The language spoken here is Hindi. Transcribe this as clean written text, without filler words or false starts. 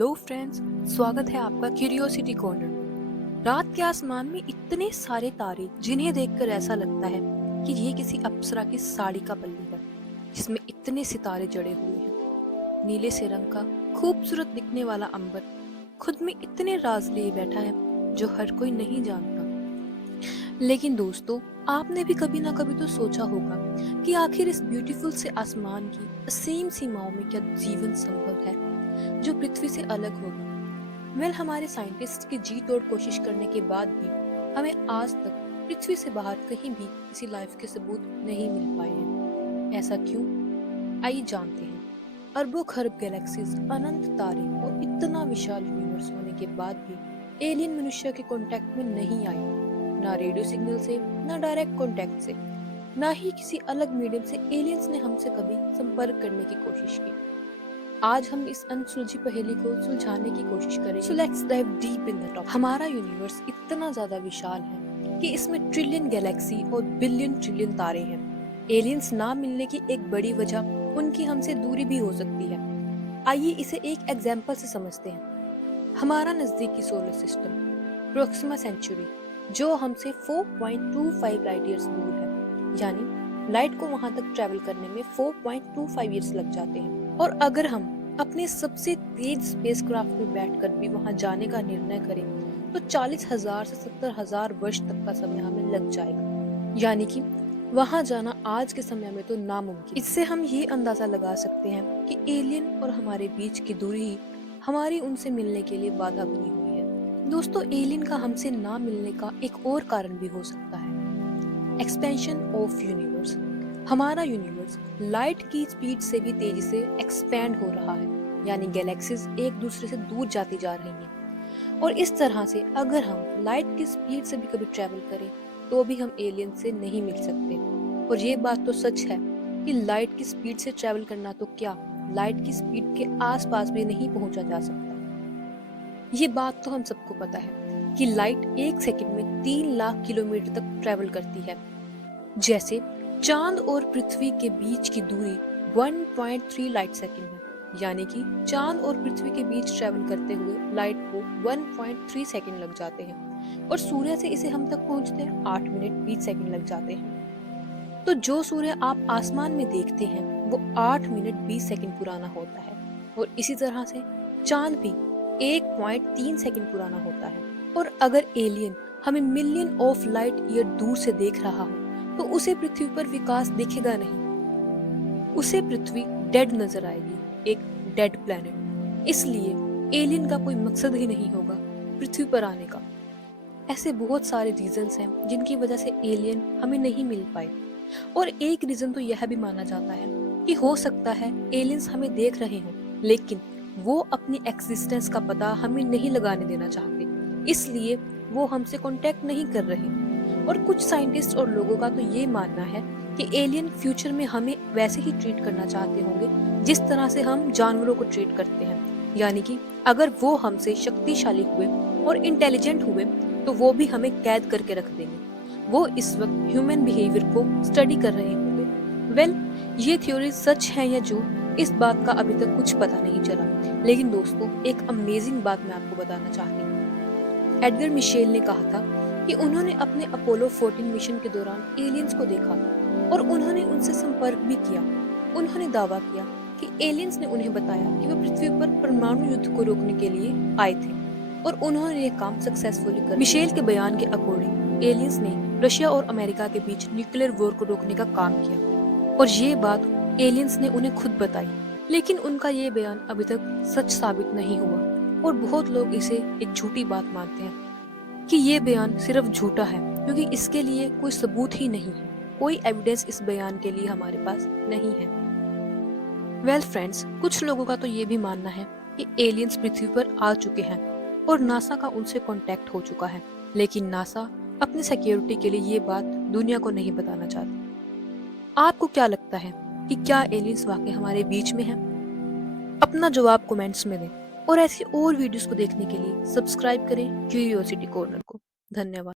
हेलो फ्रेंड्स, स्वागत है आपका क्यूरियोसिटी कॉर्नर में। रात के आसमान में इतने सारे तारे जिन्हें देखकर ऐसा लगता है कि ये किसी अप्सरा की साड़ी का पल्लू है जिसमें इतने सितारे जड़े हुए हैं। नीले से रंग का खूबसूरत दिखने वाला अंबर खुद में इतने राज लिए बैठा है जो हर कोई नहीं जानता। लेकिन दोस्तों, आपने भी कभी ना कभी तो सोचा होगा कि आखिर इस ब्यूटीफुल से आसमान की असीम सीमाओं में क्या जीवन संभव है जो पृथ्वी से अलग होगा। हमारे साइंटिस्ट की जी तोड़ कोशिश करने के बाद भी हमें आज तक पृथ्वी से बाहर कहीं भी किसी लाइफ के सबूत नहीं मिल पाए हैं। ऐसा क्यों? आइए जानते हैं। अरबों खरब गैलेक्सीज, अनंत तारे और इतना विशाल यूनिवर्स होने के बाद भी एलियन मनुष्य के कांटेक्ट में नहीं आए। ना रेडियो सिग्नल से, ना डायरेक्ट कांटेक्ट से, ना ही किसी अलग मीडियम से एलियंस ने हमसे कभी संपर्क करने की कोशिश की। आज हम इस अनसुलझी पहेली को सुलझाने की कोशिश करेंगे। So let's dive deep in the topic. हमारा यूनिवर्स इतना ज्यादा विशाल है कि इसमें ट्रिलियन गैलेक्सी और बिलियन ट्रिलियन तारे हैं। एलियंस ना मिलने की एक बड़ी वजह उनकी हमसे दूरी भी हो सकती है। आइए इसे एक एग्जाम्पल से समझते हैं। हमारा नजदीकी सोलर सिस्टम प्रोक्सिमा सेंचुरी, जो हमसे 4.25 लाइट ईयर्स दूर है, यानी लाइट को वहां तक ट्रेवल करने में 4.25 ईयर्स लग जाते हैं। और अगर हम अपने सबसे तेज स्पेसक्राफ्ट में बैठकर भी वहां जाने का निर्णय करें तो 40,000 से 70,000 वर्ष तक का समय हमें लग जाएगा। यानी कि वहां जाना आज के समय में तो नामुमकिन। इससे हम ये अंदाजा लगा सकते हैं कि एलियन और हमारे बीच की दूरी ही हमारी उनसे मिलने के लिए बाधा बनी हुई है। दोस्तों, एलियन का हमसे ना मिलने का एक और कारण भी हो सकता है, एक्सपेंशन ऑफ यूनिवर्स। हमारा यूनिवर्स लाइट की स्पीड से भी तेजी से एक्सपैंड हो रहा है, यानी गैलेक्सीज एक दूसरे से दूर जाती जा रही हैं। और इस तरह से अगर हम लाइट की स्पीड से भी कभी ट्रेवल करें तो भी हम एलियन से नहीं मिल सकते। और ये बात तो सच है कि लाइट की स्पीड से ट्रेवल करना तो क्या, लाइट की स्पीड के आसपास भी नहीं पहुंचा जा सकता। ये बात तो हम सबको पता है कि लाइट एक सेकंड में 3 लाख किलोमीटर तक ट्रेवल करती है। जैसे चांद और पृथ्वी के बीच की दूरी 1.3 लाइट सेकंड है, यानी कि चांद और पृथ्वी के बीच ट्रेवल करते हुए लाइट को 1.3 सेकंड लग जाते हैं। और सूर्य से इसे हम तक पहुंचते 8 मिनट 20 सेकंड लग जाते हैं। तो जो सूर्य आप आसमान में देखते हैं वो 8 मिनट 20 सेकंड पुराना होता है। और इसी तरह से चांद भी 1.3 सेकंड पुराना होता है। और अगर एलियन हमें मिलियन ऑफ लाइट ईयर दूर से देख रहा हो तो उसे पृथ्वी पर विकास दिखेगा नहीं, उसे पृथ्वी डेड नजर आएगी, एक डेड प्लेनेट। इसलिए एलियन का कोई मकसद ही नहीं होगा पृथ्वी पर आने का। ऐसे बहुत सारे रीजंस हैं जिनकी वजह से एलियन हमें नहीं मिल पाए। और एक रीजन तो यह भी माना जाता है कि हो सकता है एलियंस हमें देख रहे हों, लेकिन वो अपनी एक्सिस्टेंस का पता हमें नहीं लगाने देना चाहते, इसलिए वो हमसे कांटेक्ट नहीं कर रहे। और कुछ साइंटिस्ट और लोगों का तो ये मानना है कि एलियन फ्यूचर में हमें वैसे ही ट्रीट करना चाहते होंगे जिस तरह से हम जानवरों को ट्रीट करते हैं। यानी कि अगर वो हमसे शक्तिशाली हुए और इंटेलिजेंट हुए तो वो भी हमें कैद करके रख देंगे। वो इस वक्त ह्यूमन बिहेवियर को स्टडी कर रहे होंगे। ये थ्योरी सच है या झूठ, इस बात का अभी तक कुछ पता नहीं चला। लेकिन दोस्तों, एक अमेजिंग बात मैं आपको बताना चाहती हूँ। एडगर मिशेल ने कहा था कि उन्होंने अपने अपोलो 14 मिशन के दौरान एलियंस को देखा और उन्होंने उनसे संपर्क भी किया। उन्होंने दावा किया कि एलियंस ने उन्हें बताया कि वे पृथ्वी पर परमाणु युद्ध को रोकने के लिए आए थे और उन्होंने यह काम सक्सेसफुली कर। मिशेल के बयान के अकॉर्डिंग एलियंस ने रशिया और अमेरिका के बीच न्यूक्लियर वॉर को रोकने का काम किया और ये बात एलियंस ने उन्हें खुद बताई। लेकिन उनका ये बयान अभी तक सच साबित नहीं हुआ और बहुत लोग इसे एक झूठी बात मानते हैं कि ये बयान सिर्फ झूठा है क्योंकि इसके लिए कोई सबूत ही नहीं है, कोई एविडेंस इस बयान के लिए हमारे पास नहीं है। फ्रेंड्स, कुछ लोगों का तो ये भी मानना है कि एलियंस पृथ्वी पर आ चुके हैं और नासा का उनसे कांटेक्ट हो चुका है, लेकिन नासा अपनी सिक्योरिटी के लिए ये बात दुनिया को नहीं बताना चाहती। आपको क्या लगता है कि क्या एलियंस वाकई हमारे बीच में हैं? अपना जवाब कमेंट्स में दें और ऐसी और वीडियोस को देखने के लिए सब्सक्राइब करें क्यूरियोसिटी कॉर्नर को। धन्यवाद।